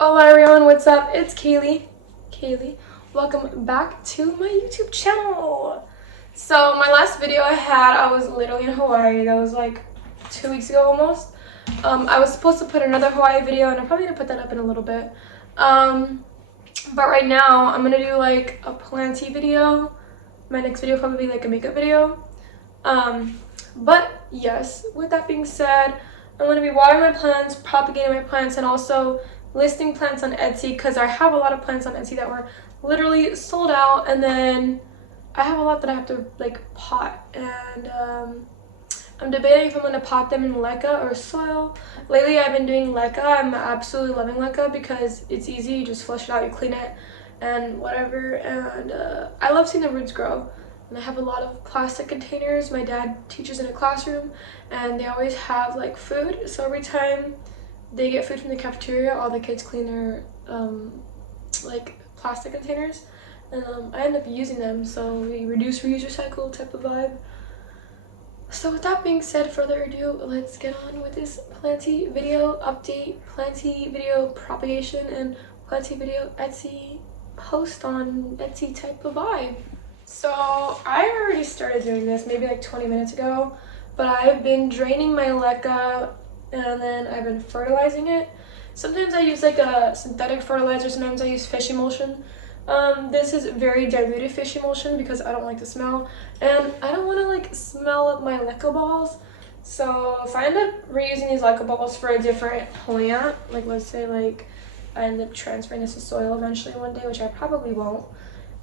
Hola everyone, what's up? It's Kaylee. Welcome back to my YouTube channel. So my last video I was literally in Hawaii. That was like 2 weeks ago almost. I was supposed to put another Hawaii video and I'm probably gonna put that up in a little bit. But right now I'm gonna do like a planty video. My next video will probably be like a makeup video. But yes, with that being said, I'm going to be watering my plants, propagating my plants, and also listing plants on Etsy because I have a lot of plants on Etsy that were literally sold out, and then I have a lot that I have to like pot, and I'm debating if I'm going to pot them in leca or soil. Lately I've been doing leca. I'm absolutely loving leca because it's easy. You just flush it out, you clean it and whatever, and I love seeing the roots grow. And I have a lot of plastic containers. My dad teaches in a classroom and they always have like food, so every time they get food from the cafeteria, all the kids clean their like plastic containers, and I end up using them, so we reduce, reuse, recycle type of vibe. So with that being said, further ado, let's get on with this planty video update, planty video propagation, and planty video Etsy post on Etsy type of vibe. So I already started doing this maybe like 20 minutes ago, but I've been draining my leca and then I've been fertilizing it. Sometimes I use like a synthetic fertilizer, sometimes I use fish emulsion. This is very diluted fish emulsion because I don't like the smell and I don't want to like smell up my leca balls. So if I end up reusing these leca balls for a different plant, like let's say like I end up transferring this to soil eventually one day, which I probably won't,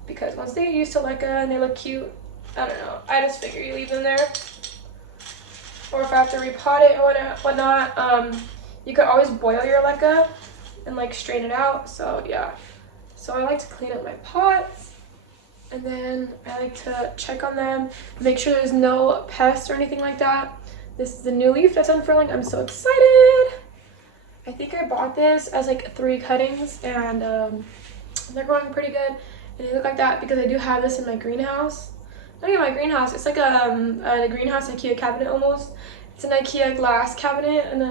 because once they get used to leca and they look cute, I don't know, I just figure you leave them there. Or if I have to repot it or whatnot, you could always boil your leca and like strain it out. So yeah, so I like to clean up my pots, and then I like to check on them, make sure there's no pests or anything like that. This is the new leaf that's unfurling. I'm so excited. I think I bought this as like 3 cuttings, and they're growing pretty good. And they look like that because I do have this in my greenhouse. Not even my greenhouse, it's like a greenhouse IKEA cabinet almost. It's an IKEA glass cabinet, and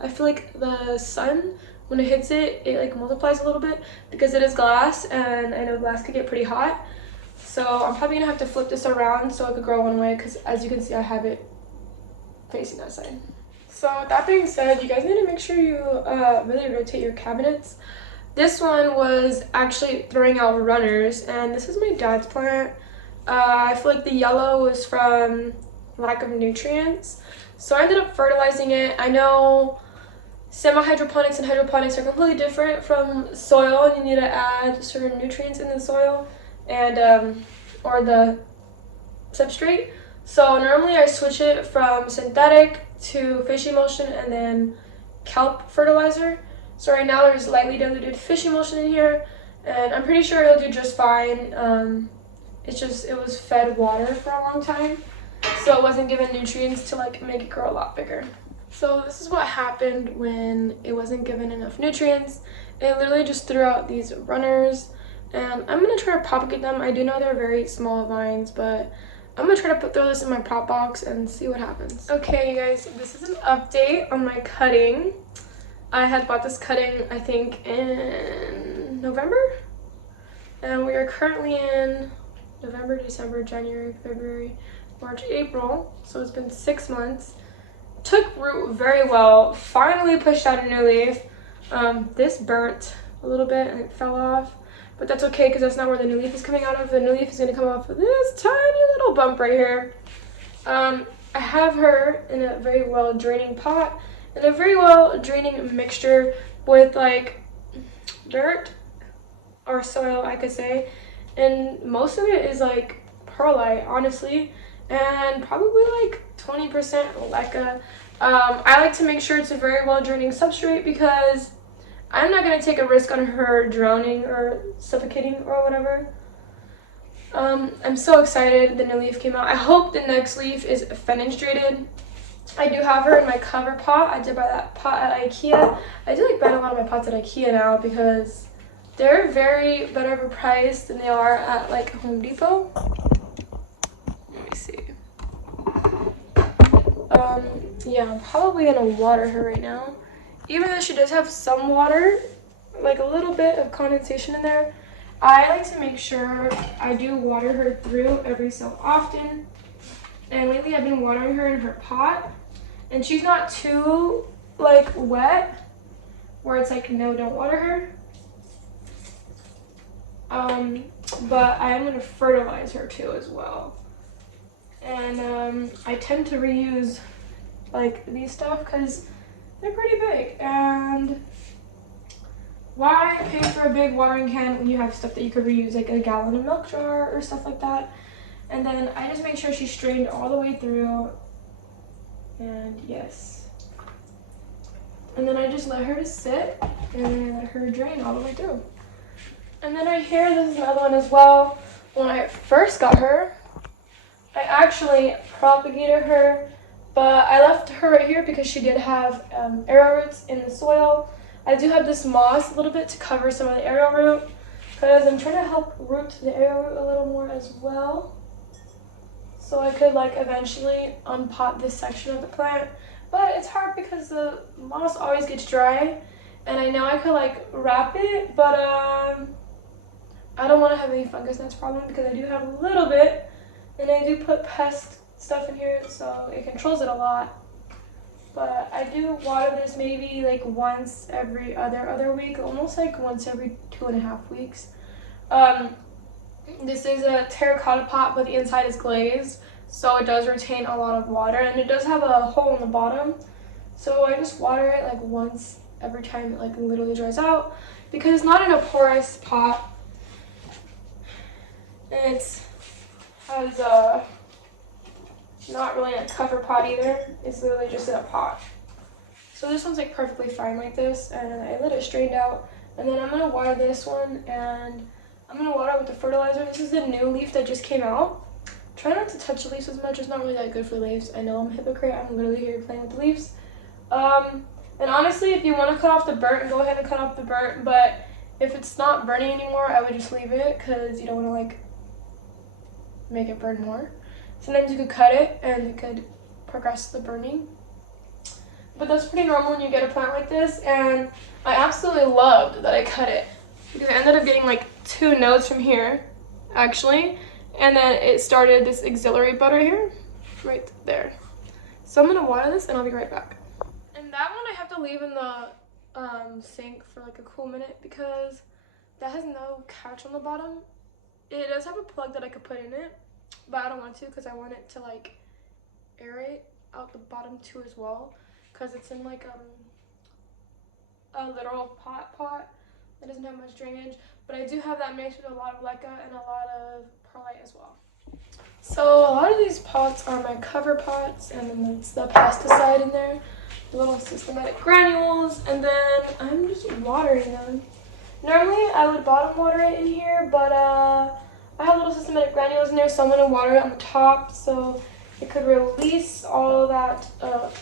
I feel like the sun, when it hits it, it like multiplies a little bit because it is glass, and I know glass could get pretty hot. So I'm probably gonna have to flip this around so it could grow one way, because as you can see I have it facing that side. So with that being said, you guys need to make sure you really rotate your cabinets. This one was actually throwing out runners, and this is my dad's plant. I feel like the yellow was from lack of nutrients, so I ended up fertilizing it. I know semi-hydroponics and hydroponics are completely different from soil, and you need to add certain nutrients in the soil and or the substrate. So normally I switch it from synthetic to fish emulsion and then kelp fertilizer. So right now there's lightly diluted fish emulsion in here, and I'm pretty sure it'll do just fine. It was fed water for a long time, so it wasn't given nutrients to like make it grow a lot bigger. So this is what happened when it wasn't given enough nutrients. It literally just threw out these runners, and I'm gonna try to propagate them. I do know they're very small vines, but I'm gonna try to throw this in my prop box and see what happens. Okay, you guys, this is an update on my cutting. I had bought this cutting, I think, in November, and we are currently in November, December, January, February, March, April, so it's been 6 months. Took root very well, finally pushed out a new leaf. This burnt a little bit and it fell off, but that's okay because that's not where the new leaf is coming out of. The new leaf is going to come off of this tiny little bump right here. I have her in a very well draining pot and a very well draining mixture with like dirt or soil, I could say, and most of it is like perlite, honestly, and probably like 20% leca. I like to make sure it's a very well draining substrate because I'm not going to take a risk on her drowning or suffocating or whatever. I'm so excited the new leaf came out. I hope the next leaf is fenestrated. I do have her in my cover pot. I did buy that pot at IKEA. I do like buying a lot of my pots at IKEA now because they're very better of a price than they are at like Home Depot. Let me see. Yeah, I'm probably gonna water her right now. Even though she does have some water, like a little bit of condensation in there. I like to make sure I do water her through every so often. And lately I've been watering her in her pot. And she's not too like wet where it's like, no, don't water her. But I am going to fertilize her too as well. And I tend to reuse like these stuff because they're pretty big. And why pay for a big watering can when you have stuff that you could reuse, like a gallon of milk jar or stuff like that? And then I just make sure she's strained all the way through. And yes. And then I just let her sit and let her drain all the way through. And then right here, this is another one as well. When I first got her, I actually propagated her, but I left her right here because she did have arrowroots in the soil. I do have this moss a little bit to cover some of the arrowroot because I'm trying to help root the arrowroot a little more as well. So I could like eventually unpot this section of the plant. But it's hard because the moss always gets dry. And I know I could like wrap it, but I don't want to have any fungus gnats problem because I do have a little bit. And I do put pest stuff in here so it controls it a lot. But I do water this maybe like once every other week, almost like once every 2.5 weeks. This is a terracotta pot, but the inside is glazed, so it does retain a lot of water, and it does have a hole in the bottom. So I just water it like once every time it like literally dries out, because it's not in a porous pot. And it has not really a cover pot either. It's literally just in a pot. So this one's like perfectly fine like this, and I let it strain out. And then I'm gonna water this one, and I'm gonna water with the fertilizer. This is the new leaf that just came out. Try not to touch the leaves as much. It's not really that good for leaves. I know I'm a hypocrite. I'm literally here playing with the leaves. And honestly, if you want to cut off the burnt, go ahead and cut off the burnt. But if it's not burning anymore, I would just leave it because you don't want to like make it burn more. Sometimes you could cut it and it could progress the burning. But that's pretty normal when you get a plant like this. And I absolutely loved that I cut it, because I ended up getting like 2 nodes from here, actually. And then it started this auxiliary bud right here, right there. So I'm gonna water this and I'll be right back. And that one I have to leave in the sink for like a cool minute because that has no catch on the bottom. It does have a plug that I could put in it, but I don't want to because I want it to like aerate out the bottom too as well, because it's in like a literal pot that doesn't have much drainage. But I do have that mixed with a lot of leca and a lot of perlite as well. So a lot of these pots are my cover pots, and then there's the pesticide in there, the little systematic granules, and then I'm just watering them. Normally I would bottom water it in here, but I have little systematic granules in there, so I'm going to water it on the top so it could release all that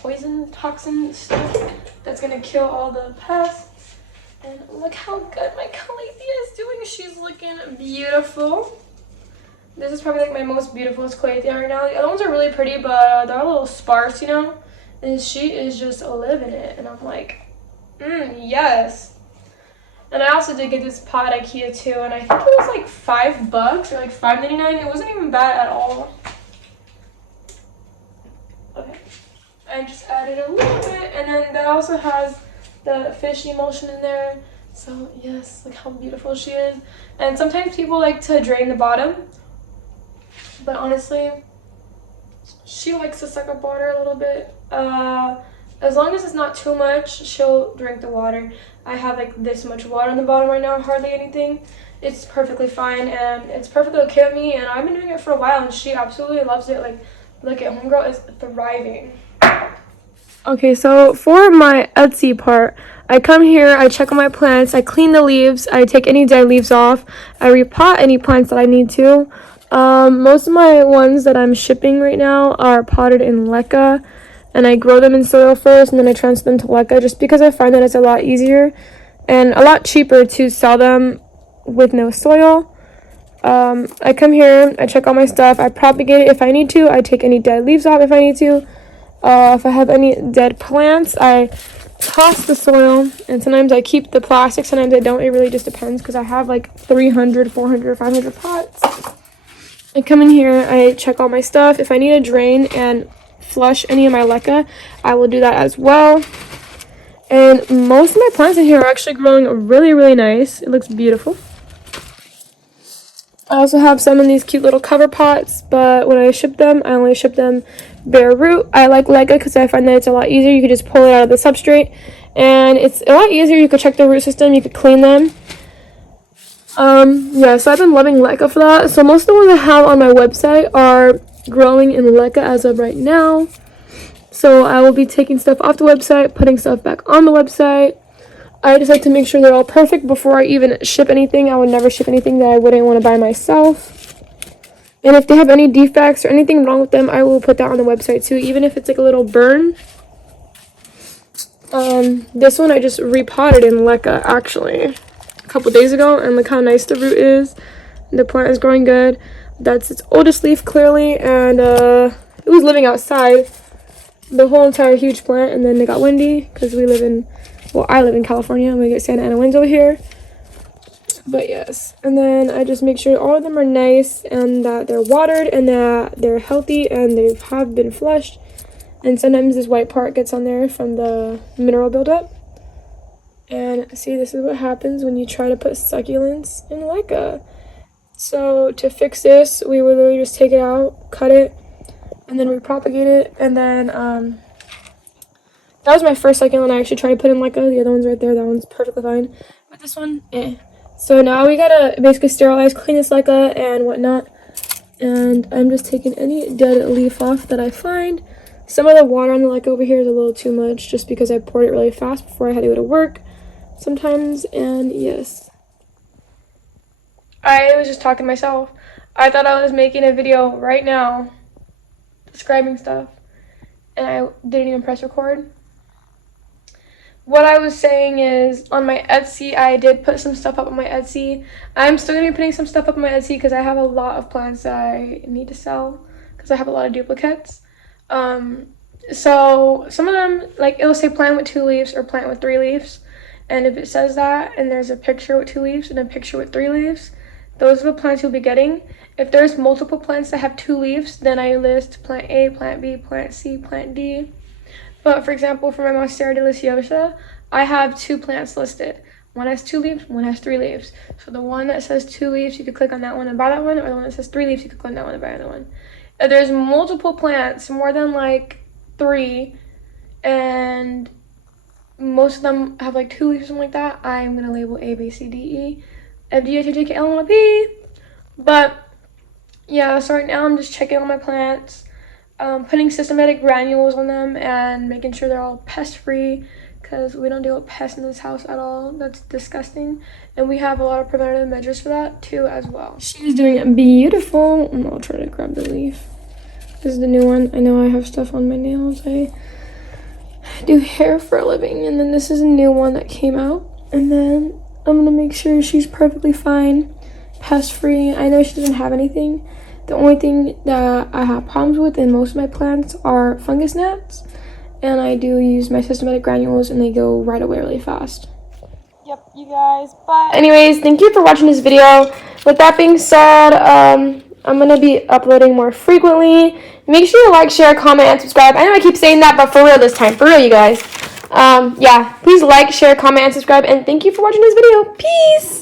poison toxin stuff that's going to kill all the pests. And look how good my calathea is doing. She's looking beautiful. This is probably like my most beautifulest calathea right now. The other ones are really pretty, but they're a little sparse, you know? And she is just living it. And I'm like, yes. And I also did get this pot at IKEA too, and I think it was like $5 or like $5.99. It wasn't even bad at all. Okay. I just added a little bit, and then that also has the fish emulsion in there. So yes, look how beautiful she is. And sometimes people like to drain the bottom, but honestly, she likes to suck up water a little bit. As long as it's not too much, she'll drink the water. I have like this much water on the bottom right now, hardly anything. It's perfectly fine, and it's perfectly okay with me, and I've been doing it for a while, and she absolutely loves it. Like, look at homegirl is thriving. Okay, so for my Etsy part, I come here, I check on my plants, I clean the leaves, I take any dead leaves off, I repot any plants that I need to. Most of my ones that I'm shipping right now are potted in leca, and I grow them in soil first, and then I transfer them to leca, just because I find that it's a lot easier and a lot cheaper to sell them with no soil. I come here, I check all my stuff, I propagate it if I need to, I take any dead leaves off if I need to. If I have any dead plants, I toss the soil, and sometimes I keep the plastic, sometimes I don't. It really just depends because I have like 300, 400, 500 pots. I come in here, I check all my stuff. If I need to drain and flush any of my leca, I will do that as well. And most of my plants in here are actually growing really, really nice. It looks beautiful. I also have some in these cute little cover pots, but when I ship them, I only ship them bare root. I like leca because I find that it's a lot easier. You can just pull it out of the substrate, and it's a lot easier. You could check the root system, you could clean them. Yeah, so I've been loving leca for that. So most of the ones I have on my website are growing in leca as of right now. So I will be taking stuff off the website, putting stuff back on the website. I just like to make sure they're all perfect before I even ship anything. I would never ship anything that I wouldn't want to buy myself. And if they have any defects or anything wrong with them, I will put that on the website too, even if it's like a little burn. This one I just repotted in leca actually a couple days ago, and look how nice the root is. The plant is growing good. That's its oldest leaf clearly, and it was living outside the whole entire huge plant, and then it got windy because I live in California and we get Santa Ana winds over here. But yes, and then I just make sure all of them are nice and that they're watered and that they're healthy and they have been flushed. And sometimes this white part gets on there from the mineral buildup. And see, this is what happens when you try to put succulents in leca. So to fix this, we would literally just take it out, cut it, and then repropagate it. And then that was my first succulent I actually tried to put in leca. The other one's right there. That one's perfectly fine. But this one, So now we gotta basically sterilize, clean this leca and whatnot. And I'm just taking any dead leaf off that I find. Some of the water on the leca over here is a little too much just because I poured it really fast before I had to go to work sometimes. And yes, I was just talking to myself. I thought I was making a video right now describing stuff, and I didn't even press record. What I was saying is, on my Etsy, I did put some stuff up on my Etsy. I'm still going to be putting some stuff up on my Etsy because I have a lot of plants that I need to sell because I have a lot of duplicates. So some of them, like, it'll say plant with 2 leaves or plant with 3 leaves. And if it says that and there's a picture with 2 leaves and a picture with 3 leaves, those are the plants you'll be getting. If there's multiple plants that have 2 leaves, then I list plant A, plant B, plant C, plant D. But for example, for my monstera deliciosa, I have 2 plants listed. One has 2 leaves, one has 3 leaves. So the one that says 2 leaves, you could click on that one and buy that one, or the one that says 3 leaves, you could click on that one and buy that one. If there's multiple plants, more than like 3, and most of them have like 2 leaves or something like that, I'm gonna label A, B, C, D, E, F, G, H, I, J, K, L, M, N, O, P. But yeah, so right now I'm just checking on my plants. Putting systematic granules on them and making sure they're all pest-free because we don't deal with pests in this house at all. That's disgusting. And we have a lot of preventative measures for that too as well. She's doing beautiful. I'll try to grab the leaf. This is the new one. I know I have stuff on my nails. I do hair for a living. And then this is a new one that came out. And then I'm going to make sure she's perfectly fine, pest-free. I know she doesn't have anything. The only thing that I have problems with in most of my plants are fungus gnats, and I do use my systematic granules and they go right away really fast. Yep, you guys, but anyways, thank you for watching this video. With that being said, I'm going to be uploading more frequently. Make sure you like, share, comment, and subscribe. I know I keep saying that, but for real this time. For real, you guys. Yeah, please like, share, comment, and subscribe, and thank you for watching this video. Peace!